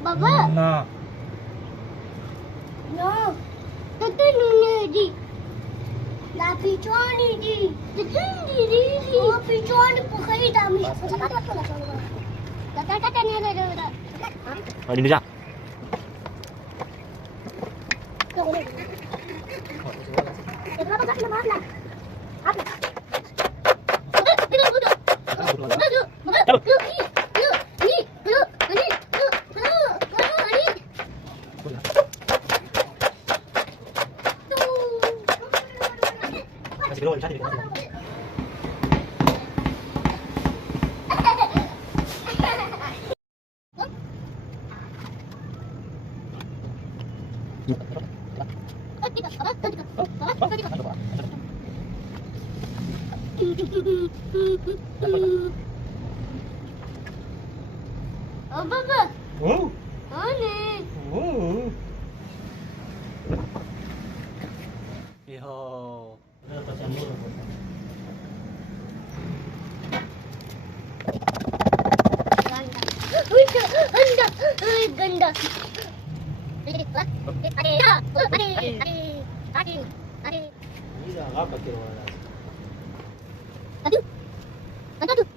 Baba. Na. No. Tatulungan di. Napichuan di. Tatulungan di. Napichuan po kayo dami. Tatatan niya na. Oh, di bisa. Oh, Baba. Oh. Ano? Oh. Yo. Uy, ganda! Uy, ganda! Bisa apa kira? Aduh! Aduh!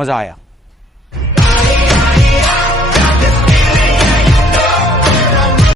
मजा आया।